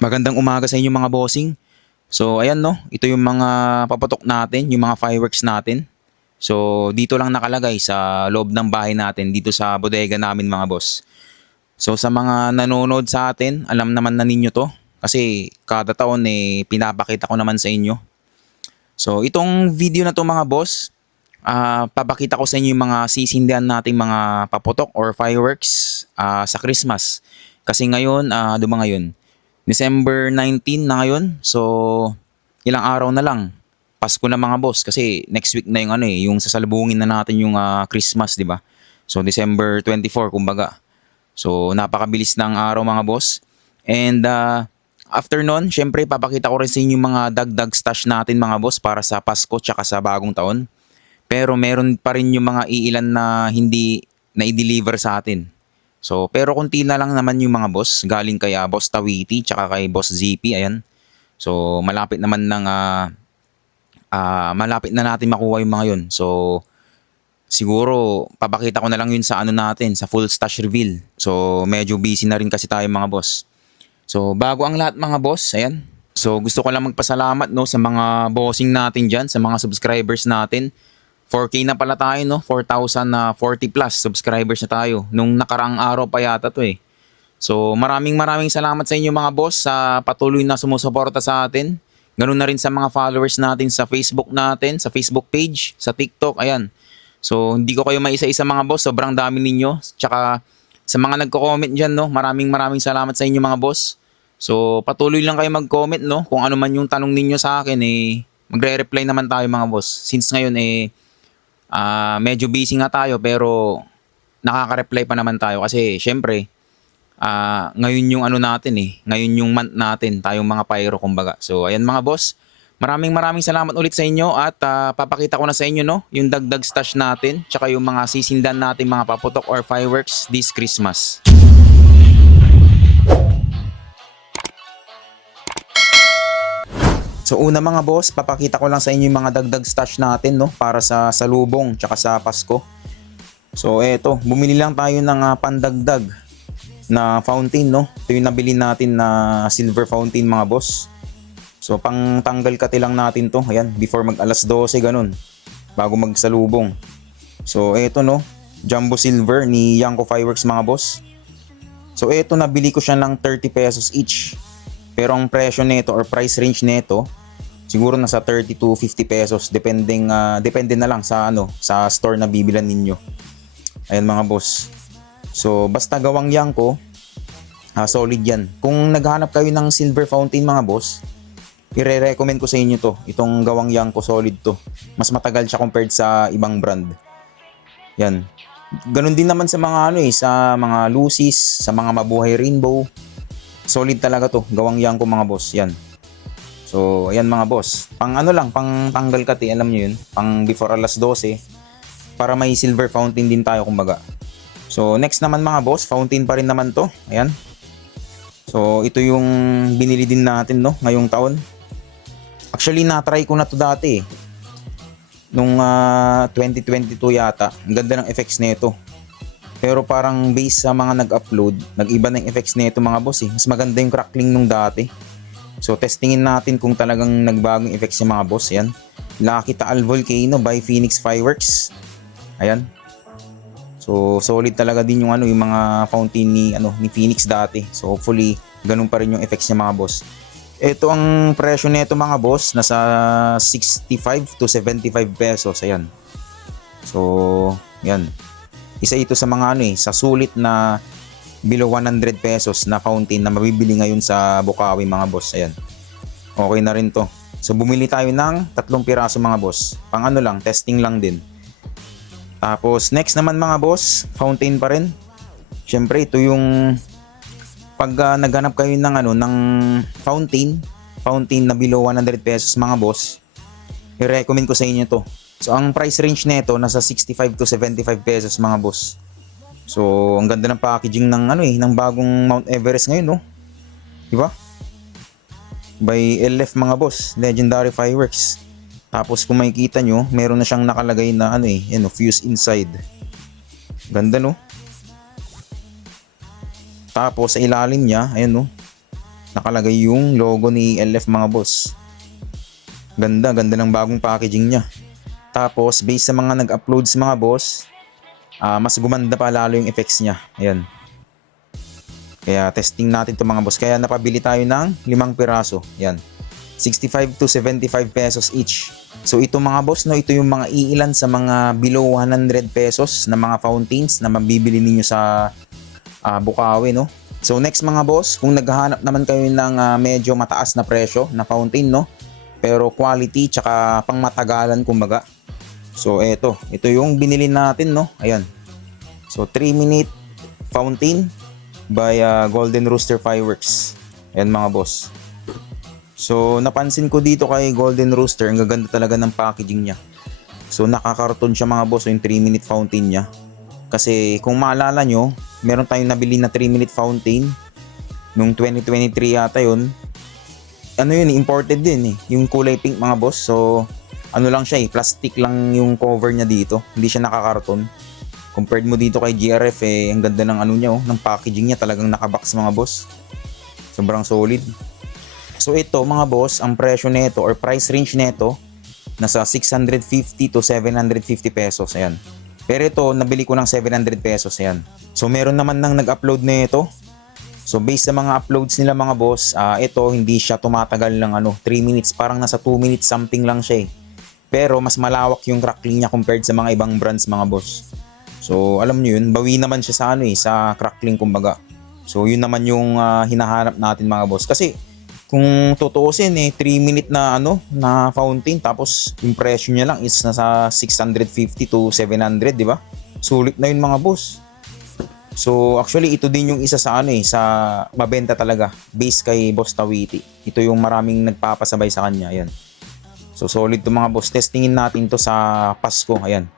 Magandang umaga sa inyo mga bossing. So ayan no, ito yung mga paputok natin, yung mga fireworks natin. So dito lang nakalagay sa loob ng bahay natin, dito sa bodega namin mga boss. So sa mga nanonood sa atin, alam naman na ninyo to. Kasi kada taon pinapakita ko naman sa inyo. So itong video na to mga boss, papakita ko sa inyo yung mga sisindihan nating mga paputok or fireworks sa Christmas. Kasi ngayon, ano ba ngayon? December 19 na ngayon. So, ilang araw na lang. Pasko na mga boss kasi next week na yung yung sasalubungin na natin yung Christmas, di ba? So, December 24 kumbaga. So, napakabilis ng araw mga boss. And after nun, syempre papakita ko rin sa inyo yung mga dagdag stash natin mga boss para sa Pasko tsaka sa bagong taon. Pero meron pa rin yung mga iilan na hindi na i-deliver sa atin. So, pero konti na lang naman yung mga boss galing kay Boss Tawiti tsaka kay Boss ZP, ayan. So, malapit na natin makuha yung mga yun. So, siguro papakita ko na lang yun sa ano natin, sa full stash reveal. So, medyo busy na rin kasi tayo mga boss. So, bago ang lahat mga boss, ayan. So, gusto ko lang magpasalamat no sa mga bossing natin diyan, sa mga subscribers natin. 4K na pala tayo no, 4,040 plus subscribers na tayo. Nung nakaraang araw pa yata to eh. So maraming salamat sa inyo mga boss sa patuloy na sumusuporta sa atin. Ganun na rin sa mga followers natin, sa Facebook page, sa TikTok, ayan. So hindi ko kayo maisa-isa mga boss, sobrang dami ninyo. Tsaka sa mga nagko-comment dyan no, maraming salamat sa inyo mga boss. So patuloy lang kayo mag-comment no, kung ano man yung tanong ninyo sa akin magre-reply naman tayo mga boss. Since ngayon medyo busy nga tayo pero nakaka-reply pa naman tayo kasi syempre ngayon yung ano natin ngayon yung month natin tayong mga pyro kumbaga. So ayan mga boss, maraming salamat ulit sa inyo at papakita ko na sa inyo no yung dagdag stash natin tsaka yung mga sisindan natin mga paputok or fireworks this Christmas. So una mga boss, papakita ko lang sa inyo yung mga dagdag stash natin no para sa salubong tsaka sa Pasko. So eto, bumili lang tayo ng pandagdag na fountain no. Ito yung nabili natin na silver fountain mga boss. So pang tanggal kati lang natin to, ayan, before mag alas 12 ganun, bago magsalubong. So eto no, jumbo silver ni Yanko Fireworks mga boss. So eto, nabili ko siya ng 30 pesos each. Pero ang presyo nito or price range nito siguro nasa 30 to 50 pesos depende na lang sa sa store na bibilan ninyo. Ayan mga boss. So basta gawang Yanko, solid yan. Kung naghahanap kayo ng silver fountain mga boss, i-recommend ko sa inyo to. Itong gawang Yanko, solid to. Mas matagal siya compared sa ibang brand. Yan. Ganun din naman sa mga sa mga Lucis, sa mga Mabuhay Rainbow. Solid talaga to, gawang Yanko mga boss. Yan. So, ayan mga boss. Pang pang tanggal kati, alam nyo yun. Pang before alas 12. Para may silver fountain din tayo kumbaga. So, next naman mga boss, fountain pa rin naman to. Ayan. So, ito yung binili din natin no, ngayong taon. Actually, na-try ko na to dati nung 2022 yata. Ang ganda ng effects nito. Pero parang based sa mga nag-upload, nag-iba ng effects nito mga boss eh. Mas maganda yung crackling nung dati. So testingin natin kung talagang nagbagong effects yung mga boss. Yan. Lucky Taal Volcano by Phoenix Fireworks. Ayan. So solid talaga din yung yung mga fountain ni Phoenix dati. So hopefully ganun pa rin yung effects niya mga boss. Ito ang presyo nito mga boss, nasa 65 to 75 pesos. Ayan. So yan. Isa ito sa mga sa sulit na below 100 pesos na fountain na mabibili ngayon sa Bukawi mga boss. Ayan. Okay na rin to. So bumili tayo ng 3 piraso mga boss. Pang lang, testing lang din. Tapos next naman mga boss, fountain pa rin. Syempre ito yung pag naghanap kayo ng ng fountain na below 100 pesos mga boss, i-recommend ko sa inyo to. So ang price range nito nasa 65 to 75 pesos mga boss. So ang ganda ng packaging ng ng bagong Mount Everest ngayon no. Di ba? By LF mga boss, Legendary Fireworks. Tapos kung makikita nyo, meron na siyang nakalagay na fuse inside. Ganda no. Tapos sa ilalim niya, ayan no, nakalagay yung logo ni LF mga boss. Ganda ng bagong packaging niya. Tapos based sa mga nag-uploads mga boss, mas gumanda pa lalo yung effects niya. Ayan. Kaya testing natin to mga boss. Kaya napabili tayo ng 5 piraso. Ayan. 65 to 75 pesos each. So ito mga boss, no, ito yung mga iilan sa mga below 100 pesos na mga fountains na mabibili ninyo sa Bukawi, no. So next mga boss, kung naghahanap naman kayo ng medyo mataas na presyo na fountain, no, pero quality tsaka pangmatagalan kumbaga. So ito yung binili natin, no. Ayan. So 3-minute fountain by Golden Rooster Fireworks. Ayan mga boss. So napansin ko dito kay Golden Rooster, ang gaganda talaga ng packaging niya. So nakakarton siya mga boss, yung 3-minute fountain niya. Kasi kung maalala nyo, meron tayong nabili na 3-minute fountain nung 2023 yata yun. Ano yun, imported din eh, yung kulay pink mga boss. So ano lang siya plastic lang yung cover niya dito, hindi siya nakakarton. Compared mo dito kay GRF ang ganda ng ano niya, ng packaging niya, talagang nakabox mga boss. Sobrang solid. So ito mga boss, ang presyo nito or price range nito nasa 650 to 750 pesos. Ayan. Pero ito nabili ko ng 700 pesos. Ayan. So meron naman nang nag-upload nito. So based sa mga uploads nila mga boss, ito hindi siya tumatagal ng 3 minutes, parang nasa 2 minutes something lang siya. Pero mas malawak yung crackling niya compared sa mga ibang brands mga boss. So alam niyo yun, bawi naman siya sa sa crackling kumbaga. So yun naman yung hinahanap natin mga boss. Kasi kung tutuusin 3-minute na na fountain, tapos yung presyo niya lang is nasa 650 to 700, di ba? Sulit na yun mga boss. So actually ito din yung isa sa sa mabenta talaga based kay Boss Tawiti. Ito yung maraming nagpapasabay sa kanya, ayan. So solid to mga boss. Testingin natin to sa Pasko, ayan.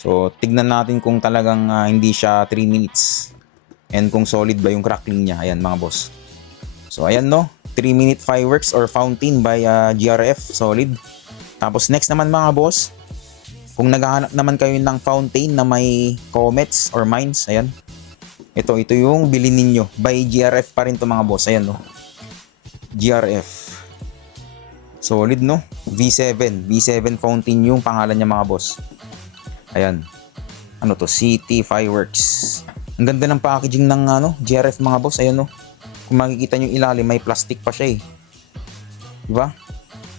So tignan natin kung talagang hindi siya 3 minutes. And kung solid ba yung crackling niya, ayan mga boss. So ayan 3-minute fireworks or fountain by GRF, solid. Tapos next naman mga boss, kung naghahanap naman kayo ng fountain na may comets or mines, ayan. Ito yung bilhin ninyo by GRF pa rin to mga boss, ayan GRF. Solid V7 fountain yung pangalan niya mga boss. Ayan. Ano to? City Fireworks. Ang ganda ng packaging ng GRF mga boss, ayan Kung makikita nyo ilalim, may plastic pa siya diba?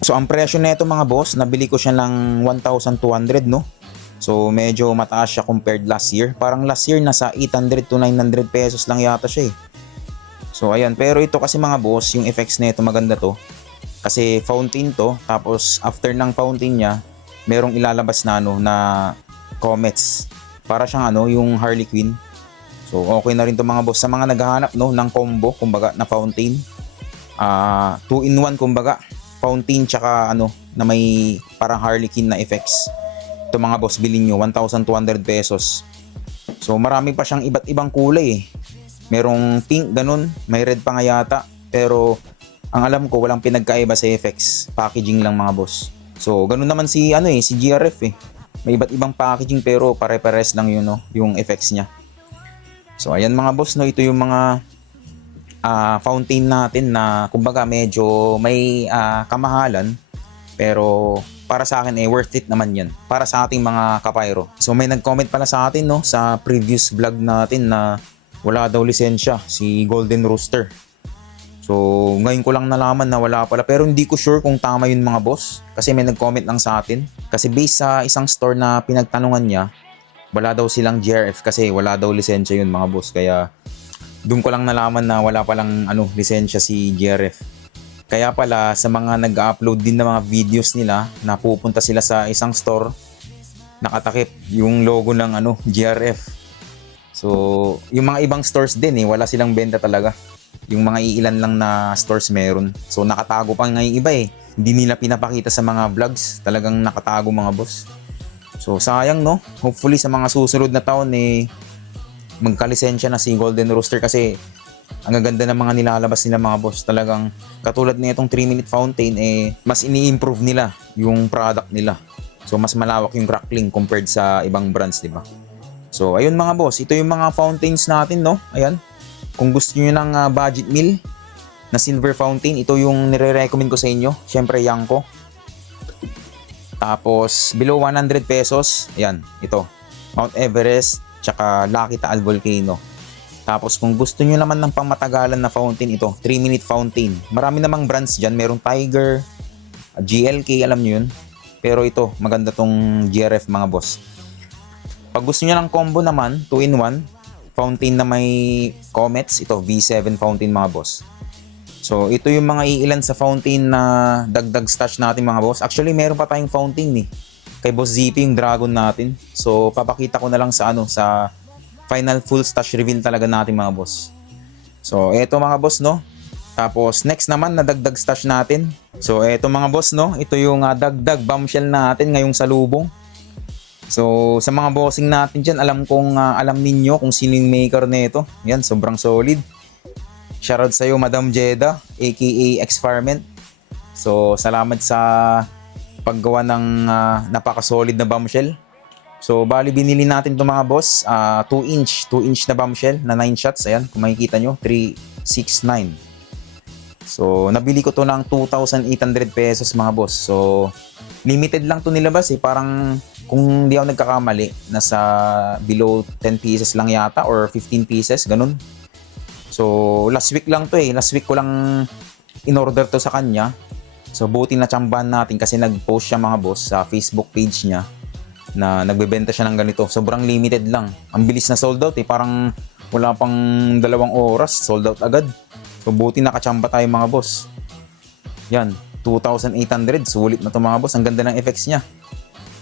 So ang presyo nito mga boss, nabili ko siya ng 1,200 So medyo mataas siya compared last year. Parang last year nasa 800 to 900 pesos lang yata siya So ayan, pero ito kasi mga boss, yung effects nito maganda to. Kasi fountain to, tapos after ng fountain niya, merong ilalabas na na comets. Para siyang yung Harley Quinn. So okay na rin to mga boss sa mga naghahanap ng combo kumbaga na fountain. 2-in-1 kumbaga. Fountain tsaka na may parang Harley Quinn na effects. Ito mga boss, bilhin nyo 1,200 pesos. So marami pa siyang iba't ibang kulay Merong pink ganun, may red pa nga yata. Pero ang alam ko walang pinagkaiba sa effects. Packaging lang mga boss. So ganun naman si si GRF May iba't ibang packaging pero pare-pares lang yun yung effects niya. So ayan mga boss ito yung mga fountain natin na kumbaga medyo may kamahalan, pero para sa akin worth it naman yan para sa ating mga kapayro. So may nag-comment pala sa atin sa previous vlog natin na wala daw lisensya si Golden Rooster. So ngayon ko lang nalaman na wala pala, pero hindi ko sure kung tama yun mga boss, kasi may nag-comment lang sa atin. Kasi based sa isang store na pinagtanungan niya, wala daw silang GRF kasi wala daw lisensya yun mga boss. Kaya doon ko lang nalaman na wala palang lisensya si GRF. Kaya pala sa mga nag-upload din ng mga videos nila na pupunta sila sa isang store, nakatakip yung logo ng GRF. So yung mga ibang stores din wala silang benta talaga. Yung mga iilan lang na stores meron. So nakatago pa nga yung iba Hindi nila pinapakita sa mga vlogs. Talagang nakatago mga boss. So sayang Hopefully sa mga susunod na taon magkalisensya na si Golden Rooster, kasi ang gaganda ng mga nilalabas nila mga boss. Talagang katulad na itong 3-minute fountain mas ini-improve nila yung product nila. So mas malawak yung crackling compared sa ibang brands, di ba? So ayun mga boss, ito yung mga fountains natin Ayan. Kung gusto niyo ng budget meal, na silver fountain. Ito yung nire-recommend ko sa inyo. Syempre Yanko. Tapos below 100 pesos, ayan, ito. Mount Everest, tsaka Lucky Taal Volcano. Tapos kung gusto nyo naman ng pangmatagalan na fountain, ito, 3-minute fountain. Marami namang brands dyan. Merong Tiger, GLK, alam nyo yun. Pero ito, maganda tong GRF mga boss. Pag gusto nyo ng combo naman, 2-in-1, fountain na may comets, ito, V7 fountain mga boss. So, ito yung mga iilan sa fountain na dagdag stash natin mga boss. Actually, meron pa tayong fountain eh. Kay Boss ZP yung dragon natin. So, papakita ko na lang sa sa final full stash reveal talaga natin mga boss. So, eto mga boss, no. Tapos, next naman na dagdag stash natin. So, eto mga boss, no. Ito yung dagdag bombshell natin ngayong salubong. So, sa mga bossing natin dyan, alam ninyo kung sino yung maker nito. Yan, sobrang solid. Shoutout sa iyo, Madam Jeda, aka Experiment. So, salamat sa paggawa ng napaka-solid na bombshell. So, bali binili natin itong mga boss, 2-inch na bombshell na 9 shots. Ayan, kung makikita nyo, 369. So, nabili ko to ng 2,800 pesos mga boss. So, limited lang to nilabas eh. Parang, kung di ako nagkakamali, nasa below 10 pieces lang yata or 15 pieces, ganun. So, last week lang to eh. Last week ko lang in-order to sa kanya. So, buti na tsambahan natin kasi nag-post siya mga boss sa Facebook page niya na nagbebenta siya ng ganito. Sobrang limited lang. Ang bilis na sold out eh. Parang wala pang 2 oras, sold out agad. So, buti nakatsamba tayo mga boss. Yan, 2,800. Sulit na to mga boss. Ang ganda ng effects niya.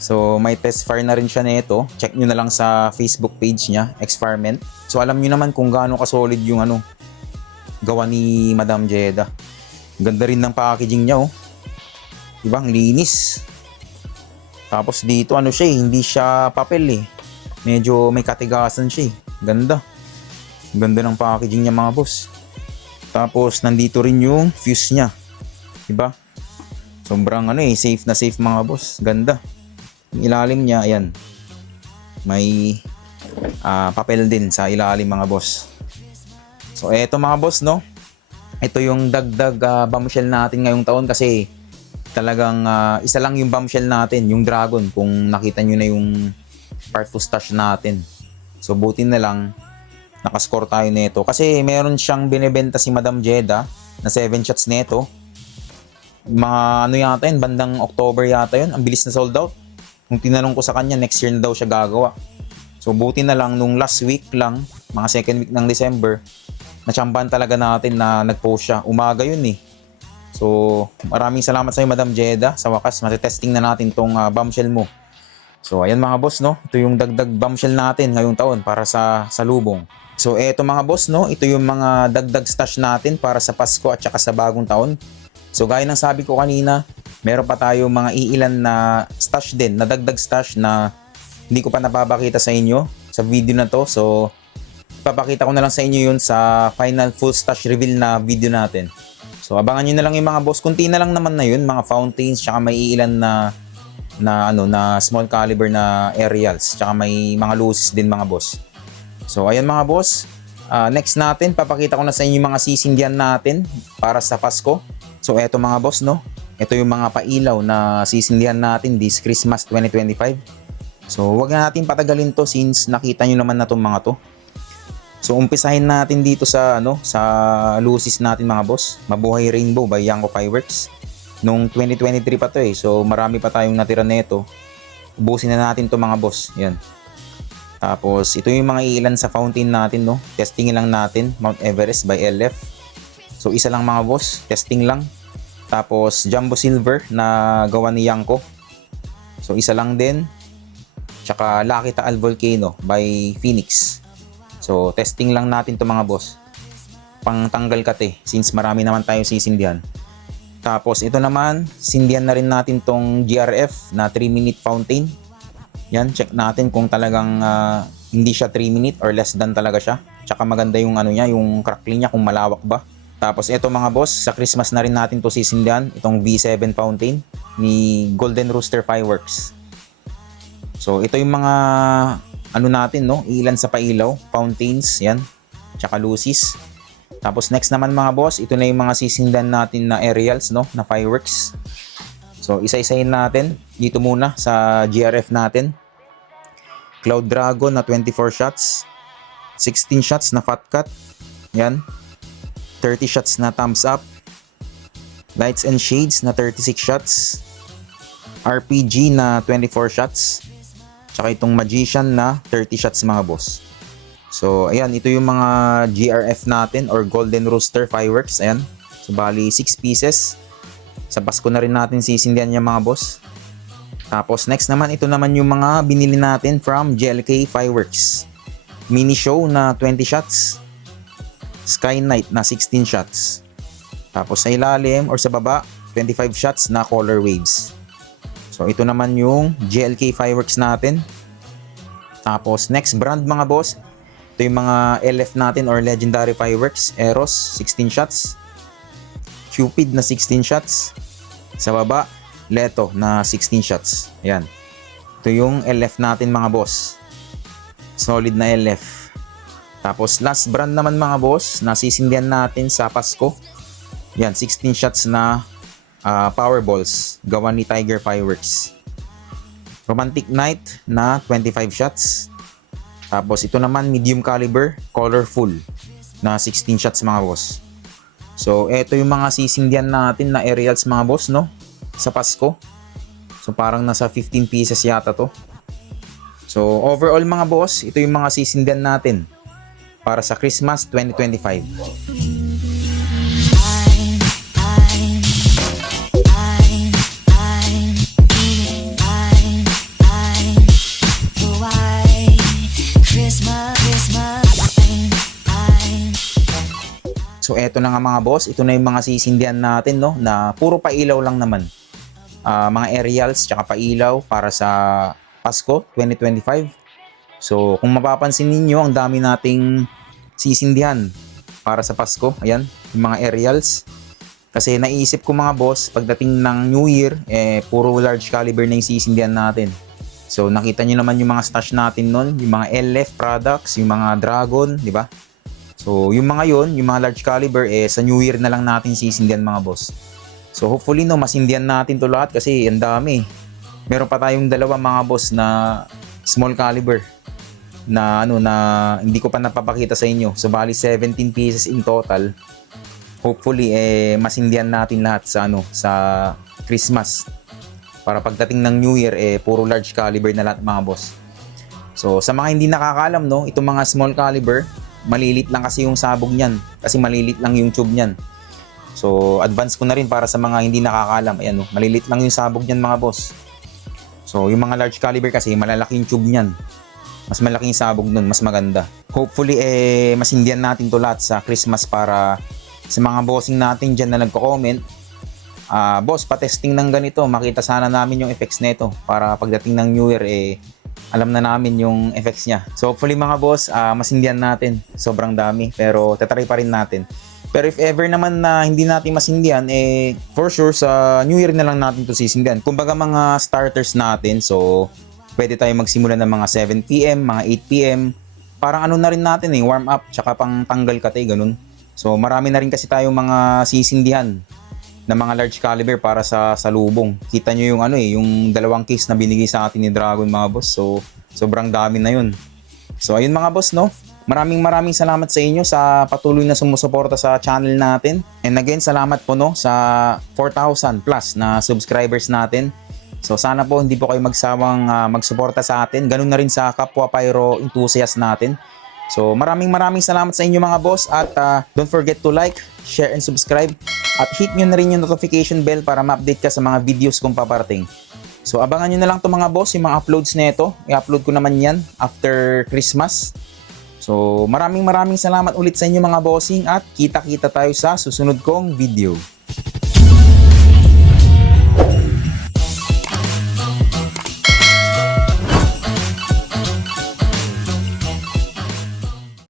So, may test fire na rin siya nito. Check nyo na lang sa Facebook page niya, Experiment. So, alam nyo naman kung gaano ka-solid yung gawa ni Madam Jeda. Ganda rin ng packaging niya, oh. Diba? Ang linis. Tapos dito, siya eh, hindi siya papel eh. Medyo may katigasan siya eh. Ganda. Ganda ng packaging niya mga boss. Tapos, nandito rin yung fuse niya. Diba? Sobrang safe na safe mga boss. Ganda. Yung ilalim niya, ayan. May papel din sa ilalim mga boss. So, eto mga boss, no? Ito yung dagdag bombshell natin ngayong taon kasi talagang isa lang yung bombshell natin, yung dragon. Kung nakita nyo na yung part 2 stash natin. So, buti na lang nakascore tayo nito. Kasi meron siyang binibenta si Madam Jeda na 7 shots nito. Mga yata yun, bandang October yata yun. Ang bilis na sold out. Kung tinanong ko sa kanya, next year na daw siya gagawa. So, buti na lang, nung last week lang, mga second week ng December, natsambahan talaga natin na nag-post siya. Umaga yun eh. So, maraming salamat sa iyo, Madam Jeda. Sa wakas, matitesting na natin tong bombshell mo. So, ayan mga boss, no? Ito yung dagdag bombshell natin ngayong taon para sa salubong. So, eto mga boss, no? Ito yung mga dagdag stash natin para sa Pasko at saka sa bagong taon. So, gaya ng sabi ko kanina, meron pa tayo mga iilan na stash din, na dagdag stash na hindi ko pa napapakita sa inyo sa video na to. So, papakita ko na lang sa inyo yun sa final full stash reveal na video natin. So, abangan nyo na lang yung mga boss. Kunti na lang naman na yun, mga fountains, tsaka may iilan na small caliber na aerials, tsaka may mga lucis din mga boss. So, ayan mga boss. Next natin, papakita ko na sa inyo yung mga sisindihan natin para sa Pasko. So, eto mga boss, no? Ito yung mga pailaw na sisindihan natin this Christmas 2025. So, wag na natin patagalin to since nakita nyo naman na itong mga to. So, umpisahin natin dito sa lucis natin mga boss. Mabuhay Rainbow by Yanko Fireworks. Nung 2023 pa to eh. So, marami pa tayong natira nito. Ubusin na natin to mga boss. Yan. Tapos, ito yung mga ilan sa fountain natin, no? Testingin lang natin. Mount Everest by LF. So, isa lang mga boss. Testing lang. Tapos, Jumbo Silver na gawa ni Yanko. So, isa lang din. Tsaka, Lucky Taal Volcano by Phoenix. So, testing lang natin to mga boss. Pang tanggal kate, since marami naman tayo sisindihan. Tapos, ito naman, sindihan na rin natin tong GRF na 3-minute fountain. Yan, check natin kung talagang hindi siya 3-minute or less than talaga siya. Tsaka maganda yung niya, yung crackling niya, kung malawak ba. Tapos ito mga boss, sa Christmas na rin natin to sisindihan, itong V7 fountain ni Golden Rooster Fireworks. So ito yung mga natin, no? Ilan sa pailaw, fountains, yan, tsaka lucis. Tapos next naman mga boss, ito na yung mga sisindan natin na aerials, no, na fireworks. So isa-isahin natin dito muna sa GRF natin. Cloud Dragon na 24 shots, 16 shots na Fat Cut, yan, 30 shots na Thumbs Up, Lights and Shades na 36 shots, RPG na 24 shots, tsaka itong Magician na 30 shots mga boss. So ayan, ito yung mga GRF natin or Golden Rooster fireworks. Ayan, so bali 6 pieces. Sa Pasko na rin natin sisindihan yung mga boss. Tapos next naman, ito naman yung mga binili natin from JLK Fireworks. Mini Show na 20 shots, Sky Night na 16 shots. Tapos sa ilalim or sa baba, 25 shots na Color Waves. So ito naman yung JLK Fireworks natin. Tapos next brand mga boss, ito yung mga LF natin or Legendary Fireworks. Eros 16 shots, Cupid na 16 shots. Sa baba, Leto na 16 shots. Ayan. Ito yung LF natin mga boss. Solid na LF. Tapos last brand naman mga boss na sisindihan natin sa Pasko. Yan, 16 shots na Powerballs, gawa ni Tiger Fireworks. Romantic Night na 25 shots. Tapos ito naman medium caliber, colorful na 16 shots mga boss. So ito yung mga sisindihan natin na aerials mga boss, no, sa Pasko. So parang nasa 15 pieces yata to. So overall mga boss, ito yung mga sisindihan natin para sa Christmas 2025. So eto na nga mga boss, ito na yung mga sisindihan natin, no, na puro pailaw lang naman. Mga aerials tsaka pailaw para sa Pasko 2025. So kung mapapansin ninyo, ang dami nating sisindihan para sa Pasko. Ayan, yung mga aerials. Kasi naisip ko mga boss, pagdating ng New Year, puro large caliber na yung sisindihan natin. So nakita nyo naman yung mga stash natin nun, yung mga LF products, yung mga Dragon, di ba? So yung mga yon, yung mga large caliber, sa New Year na lang natin sisindihan mga boss. So hopefully no, masindihan natin to lahat kasi ang dami. Meron pa tayong dalawa mga boss na small caliber na na hindi ko pa napapakita sa inyo. So bali 17 pieces in total. Hopefully masindihan natin lahat sa sa Christmas. Para pagdating ng New Year puro large caliber na lahat mga boss. So sa mga hindi nakakaalam, no, itong mga small caliber, malilit lang kasi yung sabog niyan, kasi malilit lang yung tube niyan. So advance ko na rin para sa mga hindi nakakaalam. Ayan, no, malilit lang yung sabog niyan mga boss. So yung mga large caliber kasi malalaki yung tube niyan. Mas malaki yung sabog nun, mas maganda. Hopefully masindihan natin to lahat sa Christmas para sa mga bossing natin dyan na nagko-comment. Boss, pa-testing ng ganito, makita sana namin yung effects nito para pagdating ng New Year alam na namin yung effects niya. So hopefully mga boss, masindihan natin. Sobrang dami, pero tatry pa rin natin. Pero if ever naman na hindi natin masindihan, for sure sa New Year na lang natin to sisindihan. Kumbaga mga starters natin, so pwede tayo magsimula ng mga 7 PM, mga 8 PM. Parang ano na rin natin warm up, tsaka pang tanggal katay, ganun. So marami na rin kasi tayong mga sisindihan na mga large caliber para sa salubong. Kita nyo yung yung dalawang case na binigay sa atin ni Dragon mga boss. So sobrang dami na yun. So ayun mga boss, no. Maraming salamat sa inyo sa patuloy na sumusuporta sa channel natin. And again, salamat po no sa 4,000 plus na subscribers natin. So sana po hindi po kayo magsawang magsuporta sa atin. Ganun na rin sa kapwa pyro enthusiast natin. So maraming salamat sa inyo mga boss. At don't forget to like, share, and subscribe. At hit nyo na rin yung notification bell para ma-update ka sa mga videos kong paparating. So abangan nyo na lang to mga boss, yung mga uploads nito. I-upload ko naman yan after Christmas. So maraming salamat ulit sa inyo mga bossing at kita-kita tayo sa susunod kong video.